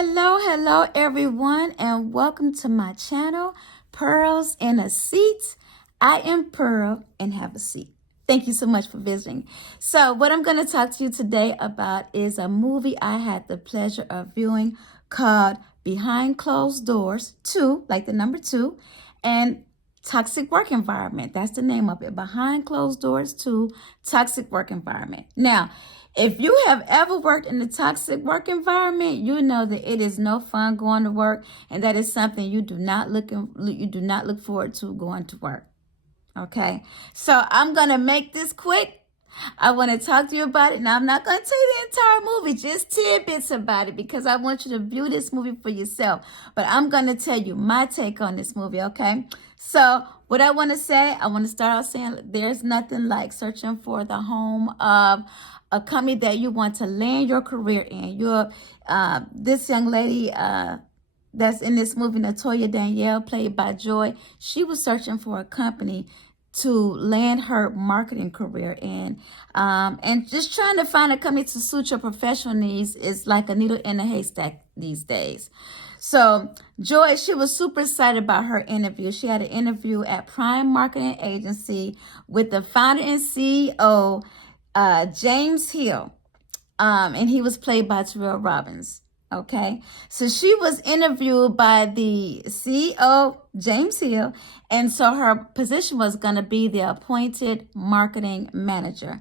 Hello everyone, and welcome to my channel, Pearls in a Seat. I am Pearl and have a seat. Thank you so much for visiting. So what I'm going to talk to you today about is a movie I had the pleasure of viewing called Behind Closed Doors 2, like the number 2, and Toxic Work Environment. That's the name of it. Behind Closed Doors 2, Toxic Work Environment. Now, if you have ever worked in a toxic work environment, you know that it is no fun going to work, and that is something you do not look forward to going to work. Okay, so I'm gonna make this quick. I want to talk to you about it. Now, I'm not going to tell you the entire movie, just tidbits about it, because I want you to view this movie for yourself. But I'm going to tell you my take on this movie, okay? So what I want to say, I want to start out saying there's nothing like searching for the home of a company that you want to land your career in. This young lady that's in this movie, Natoya Danielle, played by Joy, she was searching for a company to land her marketing career in, and just trying to find a company to suit your professional needs is like a needle in a haystack these days. So Joy, she was super excited about her interview. She had an interview at Prime Marketing Agency with the founder and CEO, James Hill, and he was played by Turrell Robbins. Okay, so she was interviewed by the CEO, James Hill, and so her position was going to be the appointed marketing manager,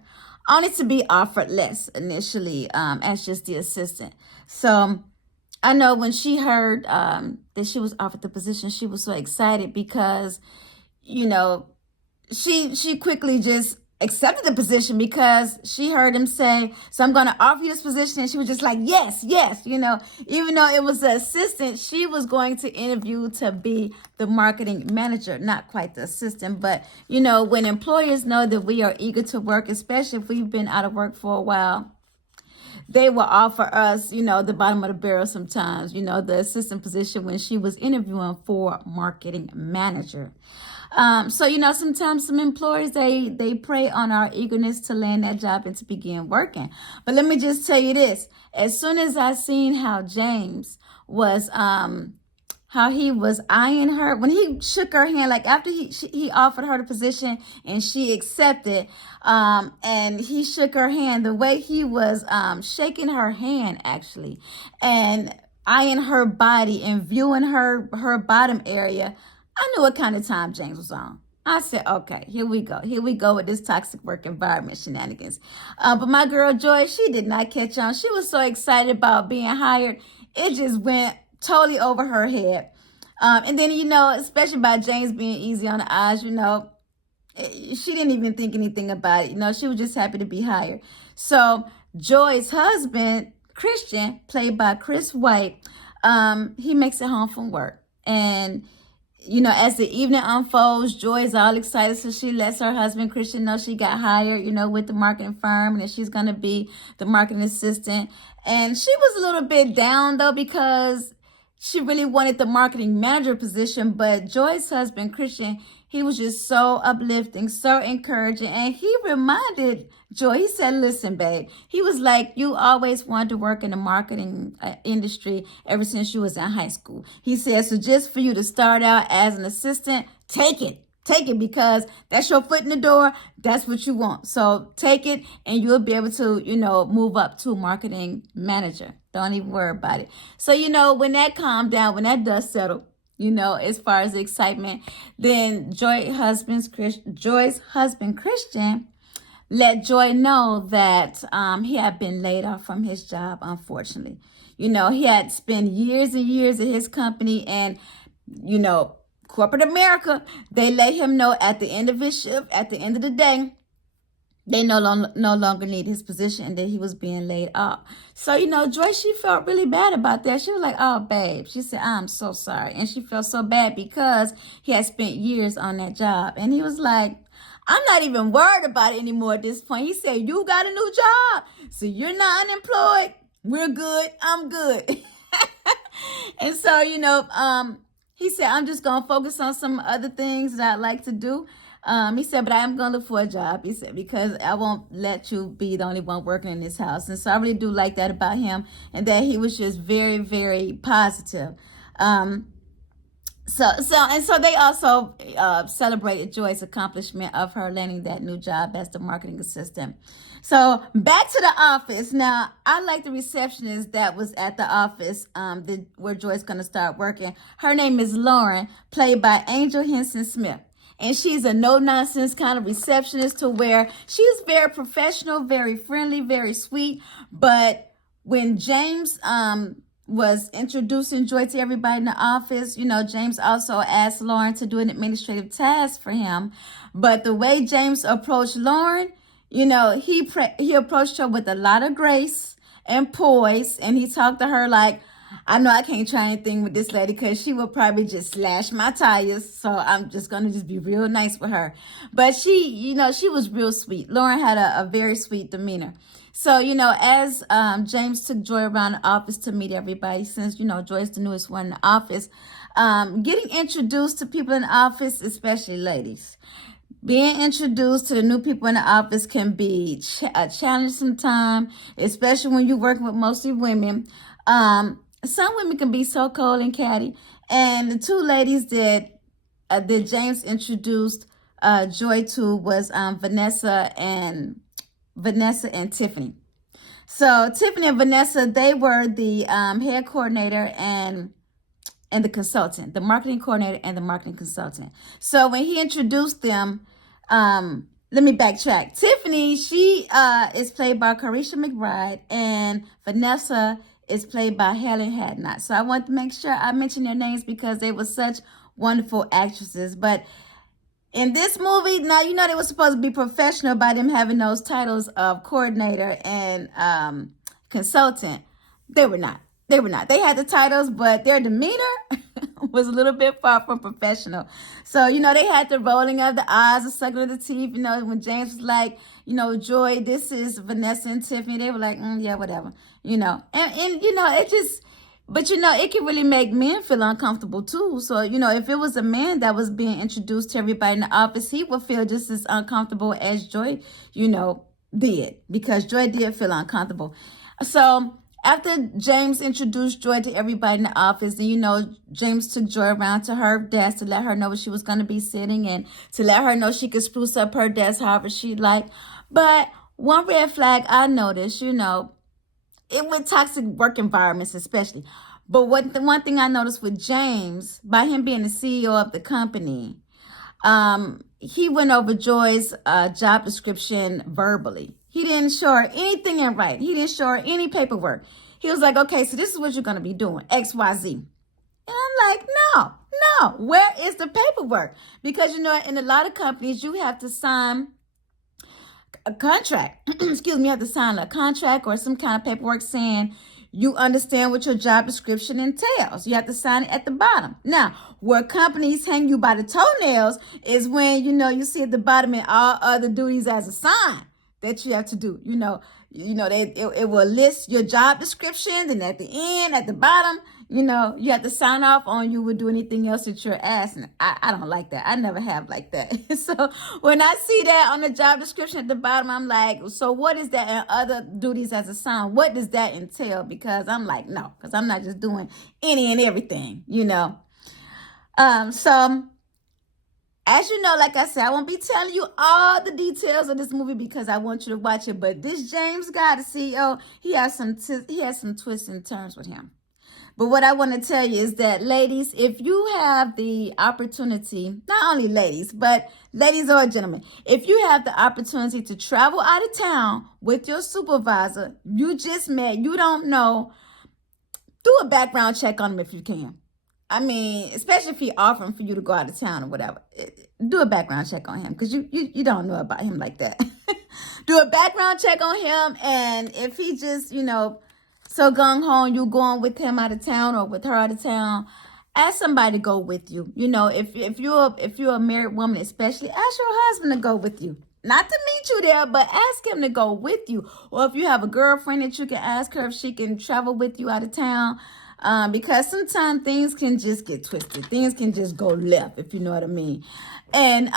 only to be offered less initially as just the assistant. So I know when she heard that she was offered the position, she was so excited because, she quickly just accepted the position because she heard him say, so I'm going to offer you this position. And she was just like, yes. Even though it was the assistant, she was going to interview to be the marketing manager, not quite the assistant. But, when employers know that we are eager to work, especially if we've been out of work for a while, they will offer us, the bottom of the barrel sometimes, the assistant position when she was interviewing for marketing manager. So, sometimes some employers, they prey on our eagerness to land that job and to begin working. But let me just tell you this. As soon as I seen how James was, how he was eyeing her, when he shook her hand, like after he offered her the position and she accepted, and he shook her hand, the way he was shaking her hand actually, and eyeing her body and viewing her bottom area, I knew what kind of time James was on. I said, okay, here we go. Here we go with this toxic work environment shenanigans. But my girl Joy, she did not catch on. She was so excited about being hired. It just went totally over her head. And then, especially by James being easy on the eyes, she didn't even think anything about it. She was just happy to be hired. So Joy's husband, Christian, played by Chris White, he makes it home from work. And as the evening unfolds, Joy is all excited, so she lets her husband, Christian, know she got hired, with the marketing firm, and that she's going to be the marketing assistant. And she was a little bit down, though, because she really wanted the marketing manager position, but Joy's husband, Christian, he was just so uplifting, so encouraging, and he reminded Joy, he said, listen, babe, he was like, you always wanted to work in the marketing industry ever since you was in high school. He said, so just for you to start out as an assistant, take it because that's your foot in the door. That's what you want. So take it and you'll be able to, move up to marketing manager. Don't even worry about it. So, when that calmed down, when that dust settled, as far as the excitement, then Joy's husband, Christian, let Joy know that he had been laid off from his job, unfortunately. He had spent years and years at his company, and, corporate America, they let him know at the end of his shift, at the end of the day, they no longer need his position and that he was being laid off. So, Joy, she felt really bad about that. She was like, oh, babe. She said, I'm so sorry. And she felt so bad because he had spent years on that job. And he was like, I'm not even worried about it anymore at this point. He said, you got a new job, so you're not unemployed. We're good. I'm good. And so, he said, I'm just going to focus on some other things that I like to do. He said, but I am going to look for a job. He said, because I won't let you be the only one working in this house. And so I really do like that about him, and that he was just very, very positive. So they also celebrated Joy's accomplishment of her landing that new job as the marketing assistant. So back to the office. Now, I like the receptionist that was at the office where Joy's going to start working. Her name is Lauren, played by Angel Hensen Smith. And she's a no-nonsense kind of receptionist, to where she's very professional, very friendly, very sweet. But when James was introducing Joy to everybody in the office, James also asked Lauren to do an administrative task for him. But the way James approached Lauren, he approached her with a lot of grace and poise, and he talked to her like, I know I can't try anything with this lady because she will probably just slash my tires. So I'm just going to just be real nice with her. But she was real sweet. Lauren had a very sweet demeanor. So, as James took Joy around the office to meet everybody, since, Joy's the newest one in the office, getting introduced to people in the office, especially ladies. Being introduced to the new people in the office can be a challenge sometimes, especially when you're working with mostly women. Some women can be so cold and catty. And the two ladies that James introduced Joy to was Vanessa and Tiffany. So Tiffany and Vanessa, they were the head coordinator and the consultant, the marketing coordinator and the marketing consultant. So when he introduced them, let me backtrack. Tiffany, she is played by Karisha McBride, and Vanessa is played by Helen Hadnot. So I want to make sure I mention their names because they were such wonderful actresses. But in this movie, now, they were supposed to be professional by them having those titles of coordinator and consultant. They were not. They had the titles, but their demeanor was a little bit far from professional. So, they had the rolling of the eyes, the sucking of the teeth. When James was like, Joy, this is Vanessa and Tiffany, they were like, yeah, whatever. And it just, but it can really make men feel uncomfortable too. So, if it was a man that was being introduced to everybody in the office, he would feel just as uncomfortable as Joy, did, because Joy did feel uncomfortable. So after James introduced Joy to everybody in the office, then, James took Joy around to her desk to let her know where she was going to be sitting and to let her know she could spruce up her desk however she'd like. But one red flag I noticed, it with toxic work environments especially. But the one thing I noticed with James, by him being the CEO of the company, he went over Joy's job description verbally. He didn't show her anything in writing. He didn't show her any paperwork. He was like, okay, so this is what you're going to be doing, X, Y, Z. And I'm like, no, where is the paperwork? Because, in a lot of companies, you have to sign a contract. Excuse me, you have to sign a contract or some kind of paperwork saying you understand what your job description entails. You have to sign it at the bottom. Now, where companies hang you by the toenails is when, you see at the bottom and all other duties as a sign that you have to do. It will list your job description, and at the end, at the bottom, you have to sign off on you would do anything else that you're asked. And I don't like that. I never have like that. So when I see that on the job description at the bottom, I'm like, so what is that? And other duties as a sign, what does that entail? Because I'm like, no, because I'm not just doing any and everything, So as you know, like I said, I won't be telling you all the details of this movie because I want you to watch it. But this James guy, the CEO, he has some twists and turns with him. But what I want to tell you is that, ladies, if you have the opportunity, not only ladies, but ladies or gentlemen, if you have the opportunity to travel out of town with your supervisor you just met, you don't know, do a background check on him if you can. I mean, especially if he's offering for you to go out of town or whatever. Do a background check on him because you don't know about him like that. Do a background check on him, and if he just, so gung-ho, you going with him out of town or with her out of town, ask somebody to go with you. If you're a married woman especially, ask your husband to go with you. Not to meet you there, but ask him to go with you. Or if you have a girlfriend that you can ask her if she can travel with you out of town. Because sometimes things can just get twisted. Things can just go left, if you know what I mean. And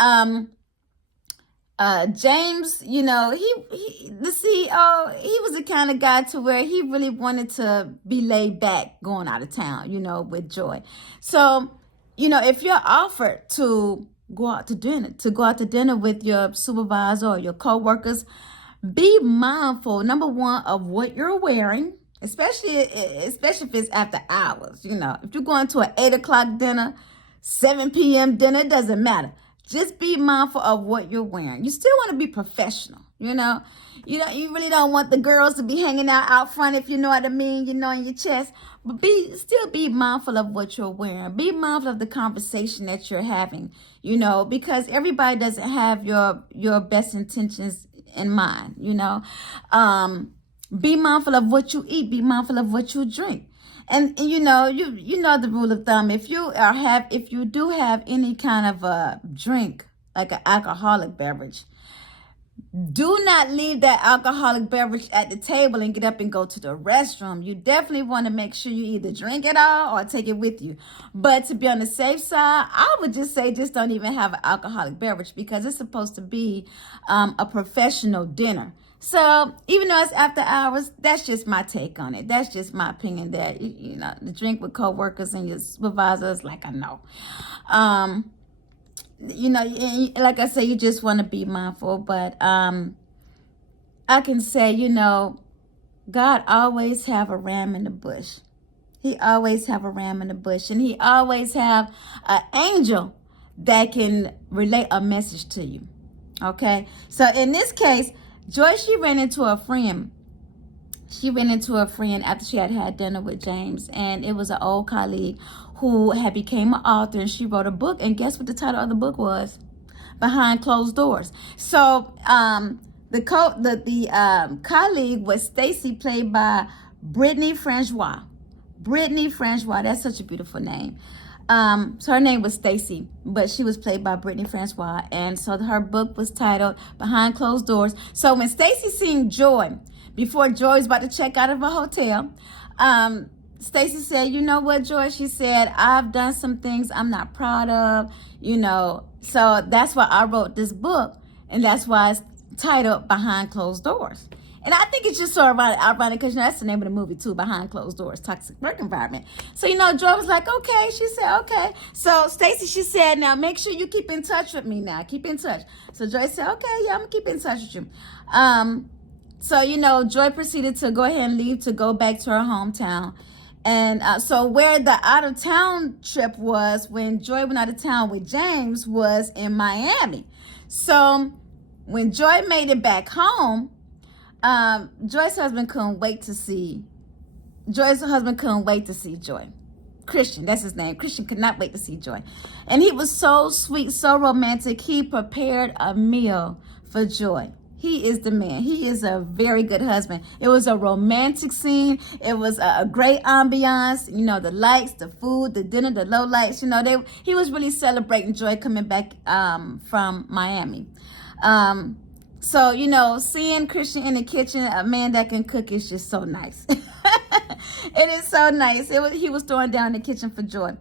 James, he the CEO, he was the kind of guy to where he really wanted to be laid back going out of town, with Joy. So, if you're offered to go out to dinner with your supervisor or your coworkers, be mindful, number one, of what you're wearing, especially if it's after hours. If you're going to an 8 o'clock dinner, 7 p.m. dinner, it doesn't matter. Just be mindful of what you're wearing. You still want to be professional, You really don't want the girls to be hanging out front, if you know what I mean, in your chest. But still be mindful of what you're wearing. Be mindful of the conversation that you're having, because everybody doesn't have your best intentions in mind, Be mindful of what you eat. Be mindful of what you drink. And you know the rule of thumb. If you do have any kind of a drink, like an alcoholic beverage, do not leave that alcoholic beverage at the table and get up and go to the restroom. You definitely want to make sure you either drink it all or take it with you. But to be on the safe side, I would just say just don't even have an alcoholic beverage, because it's supposed to be a professional dinner. So even though it's after hours, that's just my take on it. That's just my opinion, that, the drink with coworkers and your supervisors, like, I know. Like I say, you just want to be mindful. But I can say, God always have a ram in the bush. He always have a ram in the bush. And he always have an angel that can relay a message to you. Okay? So in this case, Joy, she ran into a friend. She ran into a friend after she had dinner with James. And it was an old colleague who had became an author, and she wrote a book. And guess what the title of the book was? Behind Closed Doors. So the colleague was Stacy, played by Brittany Francois. Brittany Francois, that's such a beautiful name. So her name was Stacy, but she was played by Brittany Francois. And so her book was titled Behind Closed Doors. So when Stacy seen Joy, before Joy was about to check out of a hotel, Stacy said, "You know what, Joy?" She said, "I've done some things I'm not proud of, So that's why I wrote this book. And that's why it's titled Behind Closed Doors." And I think it's just so ironic because that's the name of the movie too, Behind Closed Doors, Toxic Work Environment. So, Joy was like, okay. She said, okay. So Stacy, she said, now make sure you keep in touch with me now. Keep in touch. So Joy said, okay, yeah, I'm going to keep in touch with you. So, Joy proceeded to go ahead and leave to go back to her hometown. And so where the out-of-town trip was, when Joy went out of town with James, was in Miami. So when Joy made it back home, Joy's husband couldn't wait to see Joy. Christian, that's his name. Christian could not wait to see Joy. And he was so sweet, so romantic. He prepared a meal for Joy. He is the man. He is a very good husband. It was a romantic scene. It was a great ambiance. The lights, the food, the dinner, the low lights. He was really celebrating Joy coming back from Miami. So, seeing Christian in the kitchen, a man that can cook, is just so nice. It is so nice. He was throwing down the kitchen for Joy.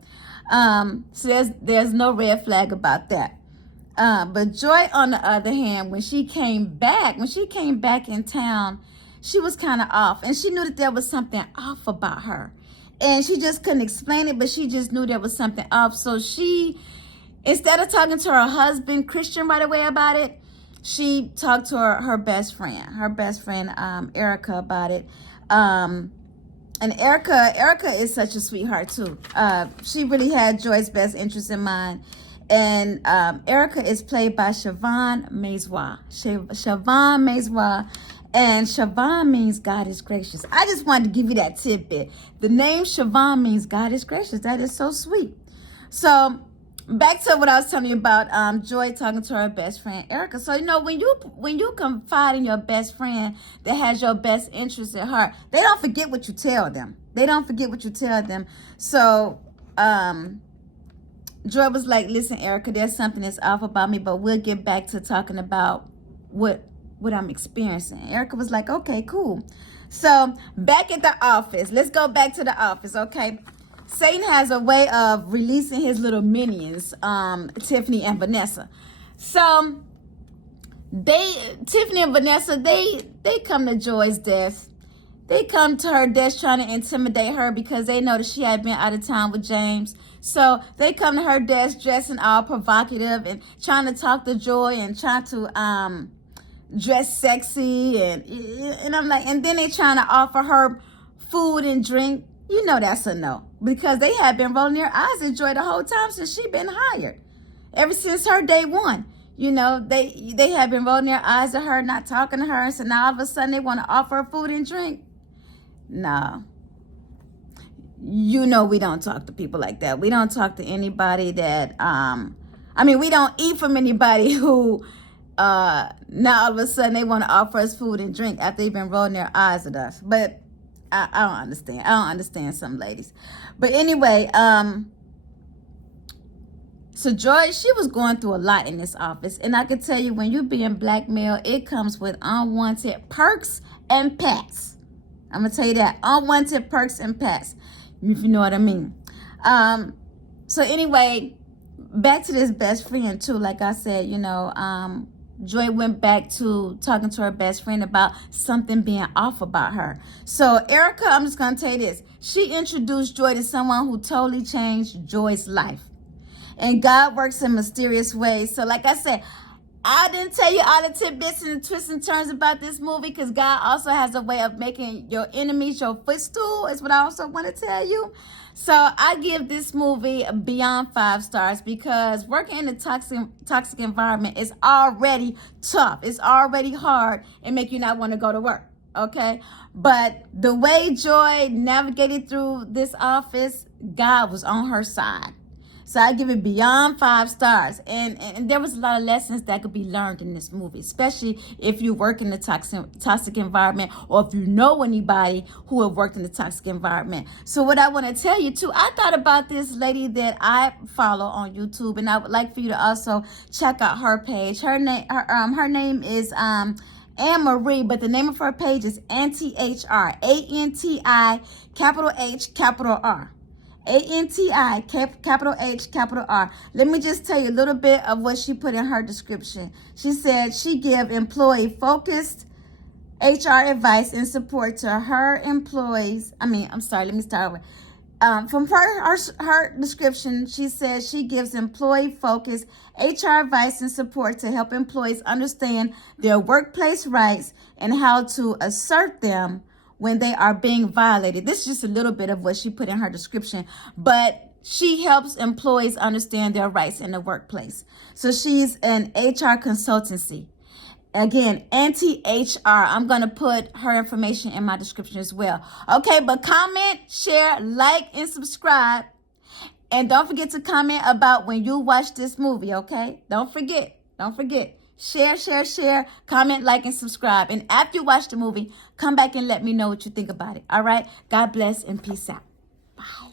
So there's no red flag about that. But Joy, on the other hand, when she came back in town, she was kind of off. And she knew that there was something off about her. And she just couldn't explain it, but she just knew there was something off. So she, instead of talking to her husband, Christian, right away about it, she talked to her best friend, Erica, about it. And Erica is such a sweetheart too. She really had Joy's best interest in mind. And Erica is played by Shavon Majoi. Shavon Majoi. And Shavon means God is gracious. I just wanted to give you that tidbit. The name Shavon means God is gracious. That is so sweet. So back to what I was telling you about Joy talking to her best friend, Erica. So, when you confide in your best friend that has your best interest at heart, they don't forget what you tell them. So, Joy was like, listen, Erica, there's something that's off about me, but we'll get back to talking about what I'm experiencing. Erica was like, okay, cool. So, back at the office. Let's go back to the office, okay? Satan has a way of releasing his little minions, Tiffany and Vanessa. So Tiffany and Vanessa, they come to Joy's desk. They come to her desk trying to intimidate her because they know that she had been out of town with James. So they come to her desk dressing all provocative and trying to talk to Joy and trying to dress sexy, and I'm like, and then they trying to offer her food and drink. You know that's a no, because they had been rolling their eyes at Joy the whole time since she been hired. Ever since her day one. You know, they had been rolling their eyes at her, not talking to her, and so now all of a sudden they want to offer her food and drink. No. You know we don't talk to people like that. We don't talk to anybody that we don't eat from anybody who now all of a sudden they want to offer us food and drink after they've been rolling their eyes at us. But I don't understand. I don't understand some ladies. But anyway, so Joy, she was going through a lot in this office. And I can tell you, when you're being blackmailed, it comes with unwanted perks and pats. I'm going to tell you that. Unwanted perks and pats, if you know what I mean. So anyway, back to this best friend too. Like I said, Joy went back to talking to her best friend about something being off about her. So Erica, I'm just going to tell you this. She introduced Joy to someone who totally changed Joy's life. And God works in mysterious ways. So like I said, I didn't tell you all the tidbits and the twists and turns about this movie, because God also has a way of making your enemies your footstool, is what I also want to tell you. So I give this movie beyond 5 stars, because working in a toxic environment is already tough. It's already hard and make you not want to go to work. Okay. But the way Joy navigated through this office, God was on her side. So I give it beyond 5 stars. And there was a lot of lessons that could be learned in this movie, especially if you work in a toxic environment, or if you know anybody who have worked in a toxic environment. So what I want to tell you too, I thought about this lady that I follow on YouTube, and I would like for you to also check out her page. Her name is Anne Marie, but the name of her page is Anti-HR, A-N-T-I, capital H, capital R. A-N-T-I, capital H, capital R. Let me just tell you a little bit of what she put in her description. She said she give employee-focused HR advice and support to her employees. Let me start over. From her description, she says she gives employee-focused HR advice and support to help employees understand their workplace rights and how to assert them when they are being violated. This is just a little bit of what she put in her description, but she helps employees understand their rights in the workplace. So she's an HR consultancy. Again, Anti-HR. I'm going to put her information in my description as well. Okay, but comment, share, like, and subscribe. And don't forget to comment about when you watch this movie, okay? Don't forget. Share, comment, like, and subscribe. And after you watch the movie, come back and let me know what you think about it. All right? God bless and peace out. Bye.